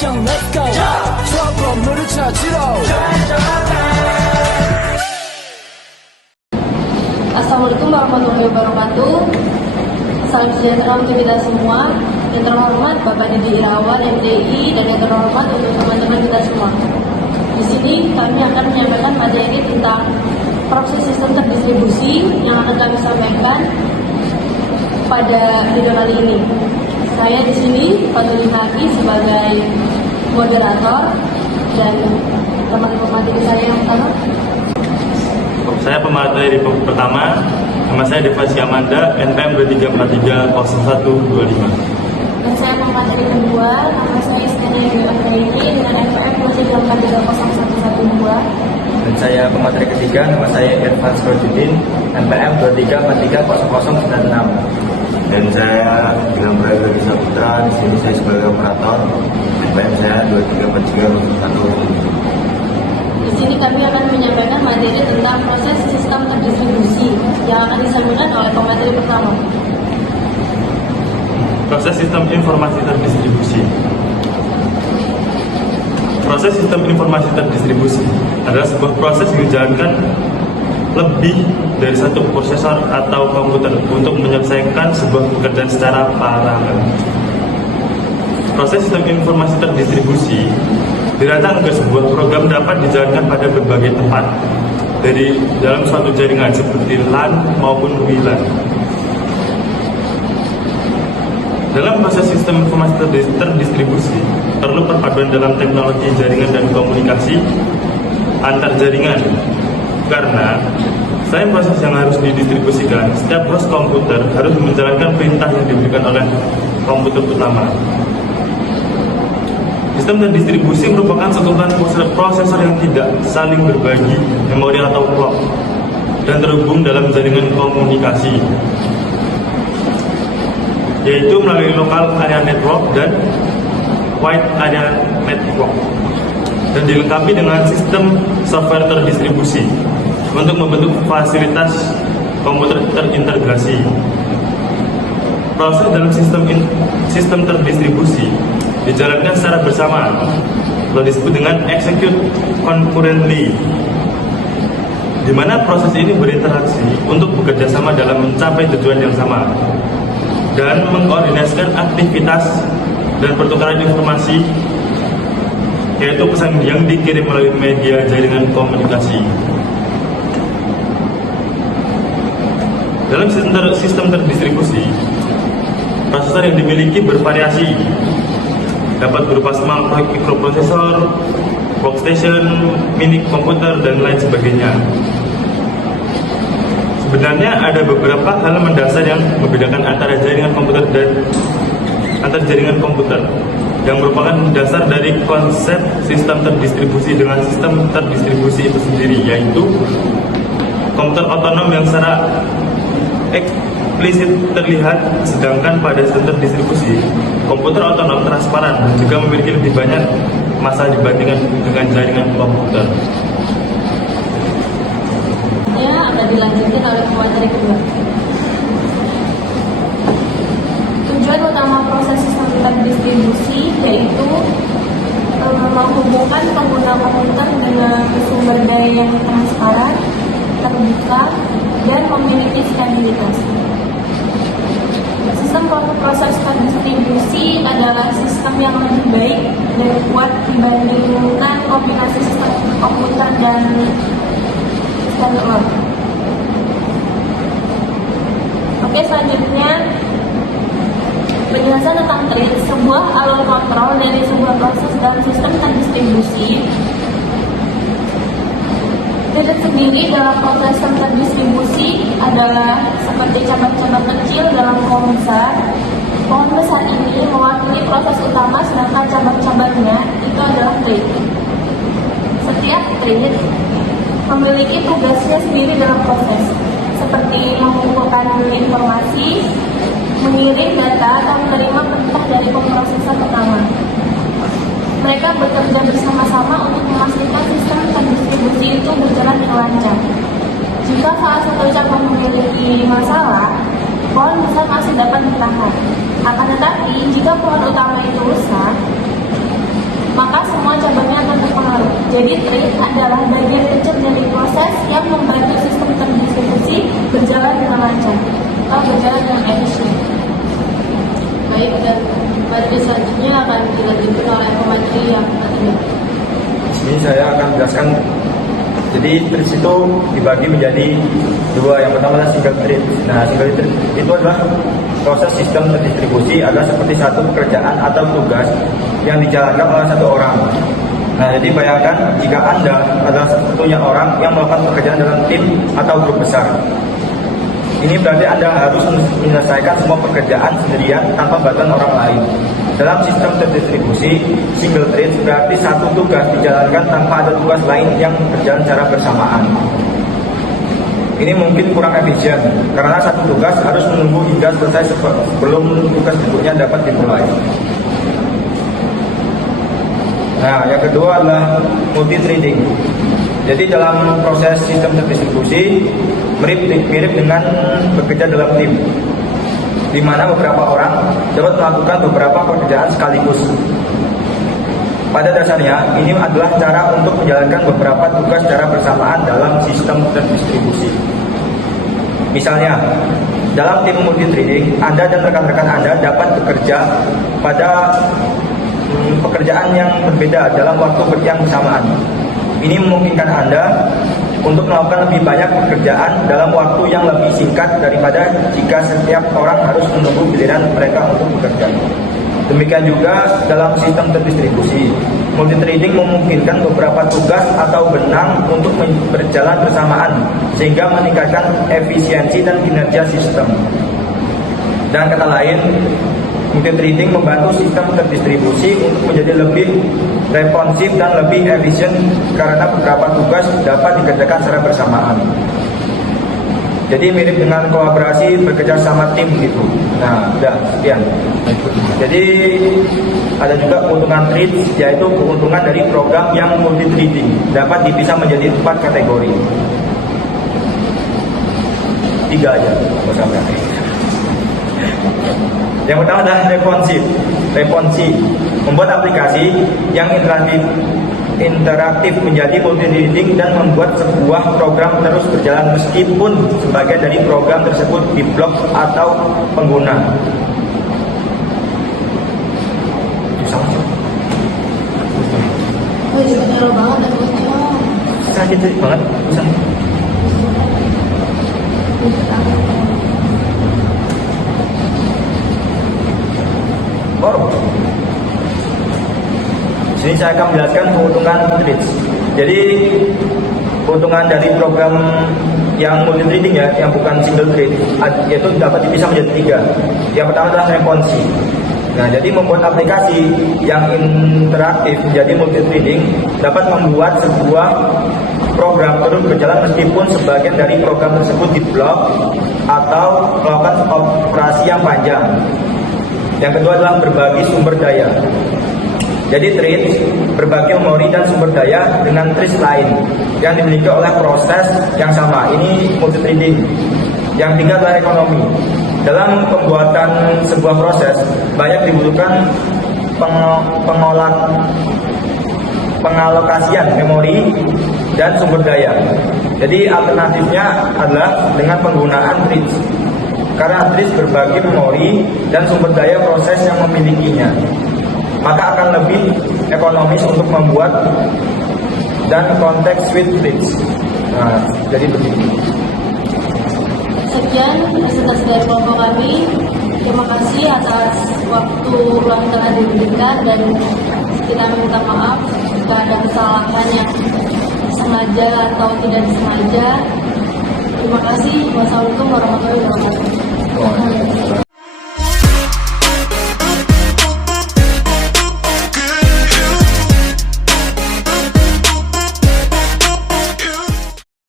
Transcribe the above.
미션 let's go 저 건물을 찾으러 Assalamualaikum warahmatullahi wabarakatuh. Salam sejahtera untuk kita semua. Yang terhormat Bapak Didi Irawan, MDI, dan yang terhormat untuk teman-teman kita semua. Di sini kami akan menyampaikan materi tentang proses sistem terdistribusi yang akan kami sampaikan pada video kali ini. Saya di sini Fatuli Haki sebagai moderator dan teman-teman materi saya yang pertama. Saya pemateri pertama, nama saya Devasi Amanda, NPM 23430125. Dan saya pemateri kedua, nama saya Iskandar Yuliani dengan NPM 23430112. Dan saya pemateri ketiga, nama saya Irfan Srodudin, NPM 23430096. Dan saya Gilang Braga Saputra, di sini saya sebagai operator, NPM saya 234301. Di sini kami akan menyampaikan materi tentang proses sistem terdistribusi yang akan disampaikan oleh pemateri pertama. Proses sistem informasi terdistribusi. Proses sistem informasi terdistribusi adalah sebuah proses yang dijalankan lebih dari satu prosesor atau komputer untuk menyelesaikan sebuah pekerjaan secara paralel. Proses sistem informasi terdistribusi dirancang agar sebuah program dapat dijalankan pada berbagai tempat dari dalam suatu jaringan seperti LAN maupun WLAN. Dalam proses sistem informasi terdistribusi perlu perpaduan dalam teknologi jaringan dan komunikasi antar jaringan, karena selain proses yang harus didistribusikan, setiap host komputer harus menjalankan perintah yang diberikan oleh komputer utama. Sistem terdistribusi merupakan sekumpulan prosesor yang tidak saling berbagi memori atau clock dan terhubung dalam jaringan komunikasi, yaitu melalui local area network dan wide area network, dan dilengkapi dengan sistem software terdistribusi untuk membentuk fasilitas komputer terintegrasi. Proses dalam sistem terdistribusi dijalankan secara bersama atau disebut dengan execute concurrently, di mana proses ini berinteraksi untuk bekerja sama dalam mencapai tujuan yang sama dan mengkoordinasikan aktivitas dan pertukaran informasi, yaitu pesan yang dikirim melalui media jaringan komunikasi. Dalam sistem terdistribusi, prosesor yang dimiliki bervariasi, dapat berupa small microprocessor, workstation, mini komputer, dan lain sebagainya. Sebenarnya ada beberapa hal mendasar yang membedakan antara jaringan komputer dan antar jaringan komputer yang merupakan dasar dari konsep sistem terdistribusi dengan sistem terdistribusi itu sendiri, yaitu komputer otonom yang secara eksplisit terlihat, sedangkan pada sistem terdistribusi komputer otonom transparan dan juga memiliki lebih banyak massa dibandingkan dengan jaringan komputer. Ya, akan dilanjutkan oleh pemateri kedua. Tujuan utama proses sistem terdistribusi yaitu menghubungkan pengguna komputer dengan sumber daya yang transparan, terbuka, dan memiliki stabilitas. Sistem proses terdistribusi adalah sistem yang lebih baik dan kuat dibandingkan kombinasi sistem komputer dan standar. Oke, selanjutnya penjelasan tentang TRID, sebuah alur kontrol dari sebuah proses dalam sistem terdistribusi. TRID sendiri dalam proses sistem terdistribusi adalah seperti cabang-cabang kecil dalam pohon besar. Pohon besar ini mewakili proses utama, sedangkan cabang-cabangnya itu adalah TRID. Setiap TRID memiliki tugasnya sendiri dalam proses, seperti mengumpulkan informasi, mengirim data, atau menerima perintah dari pemrosesor pertama. Mereka bekerja bersama-sama untuk memastikan sistem terdistribusi itu berjalan dengan lancar. Jika salah satu cabang memiliki masalah, pohon besar masih dapat ditahan. Akan tetapi, jika pohon utama itu rusak, semua cabangnya akan terpengaruh. Jadi trade adalah bagian kecil dari proses yang membantu sistem terdistribusi berjalan dengan lancar atau berjalan dengan efisien. Baik, dan materi selanjutnya akan dilanjutkan oleh pemateri yang ketiga. Ini saya akan jelaskan. Jadi TRIDS itu dibagi menjadi dua. Yang pertama adalah single TRIDS. Nah, single TRIDS itu adalah proses sistem terdistribusi, adalah seperti satu pekerjaan atau tugas yang dijalankan oleh satu orang. Nah, jadi bayangkan jika Anda adalah satu-satunya orang yang melakukan pekerjaan dalam tim atau grup besar. Ini berarti Anda harus menyelesaikan semua pekerjaan sendirian tanpa bantuan orang lain. Dalam sistem terdistribusi, single thread berarti satu tugas dijalankan tanpa ada tugas lain yang berjalan secara bersamaan. Ini mungkin kurang efisien, karena satu tugas harus menunggu hingga selesai sebelum tugas berikutnya dapat dimulai. Nah, yang kedua adalah multi-threading. Jadi dalam proses sistem terdistribusi mirip dengan bekerja dalam tim, di mana beberapa orang dapat melakukan beberapa pekerjaan sekaligus. Pada dasarnya, ini adalah cara untuk menjalankan beberapa tugas secara bersamaan dalam sistem terdistribusi. Misalnya, dalam tim multi-threading, Anda dan rekan-rekan Anda dapat bekerja pada pekerjaan yang berbeda dalam waktu yang bersamaan. Ini memungkinkan Anda untuk melakukan lebih banyak pekerjaan dalam waktu yang lebih singkat daripada jika setiap orang harus menunggu giliran mereka untuk bekerja. Demikian juga dalam sistem terdistribusi, multi-threading memungkinkan beberapa tugas atau benang untuk berjalan bersamaan sehingga meningkatkan efisiensi dan kinerja sistem. Dan kata lain, multi-threading membantu sistem terdistribusi untuk menjadi lebih responsif dan lebih efisien karena beberapa tugas dapat dikerjakan secara bersamaan. Jadi mirip dengan kolaborasi bekerja sama tim gitu. Nah, udah sekian. Jadi ada juga keuntungan TRIDS, yaitu keuntungan dari program yang multi-threading dapat dipisah menjadi 4 kategori. 3 aja, Yang pertama adalah responsi, membuat aplikasi yang interaktif menjadi multi-threading dan membuat sebuah program terus berjalan meskipun sebagian dari program tersebut diblok atau pengguna. Jauh banget dan Sakit banget, bisa. Sini saya akan menjelaskan keuntungan TRIDS. Jadi keuntungan dari program yang multi-threading ya, yang bukan single thread, yaitu dapat dipisah menjadi 3. Yang pertama adalah responsi. Nah, jadi membuat aplikasi yang interaktif menjadi multi-threading dapat membuat sebuah program terus berjalan meskipun sebagian dari program tersebut diblok atau melakukan operasi yang panjang. Yang kedua adalah berbagi sumber daya. Jadi TRIDS berbagi memori dan sumber daya dengan TRIDS lain yang dimiliki oleh proses yang sama. Ini multi-threading. Yang ketiga adalah ekonomi. Dalam pembuatan sebuah proses banyak dibutuhkan pengalokasian memori dan sumber daya. Jadi alternatifnya adalah dengan penggunaan TRIDS. Karena TRIDS berbagi memori dan sumber daya proses yang memilikinya, maka akan lebih ekonomis untuk membuat dan konteks with TRIDS. Nah, jadi begini. Sekian presentasi dari kelompok kami. Terima kasih atas waktu luang yang telah diberikan dan kita minta maaf jika ada kesalahan yang sengaja atau tidak disengaja. Terima kasih. Wassalamualaikum warahmatullahi wabarakatuh.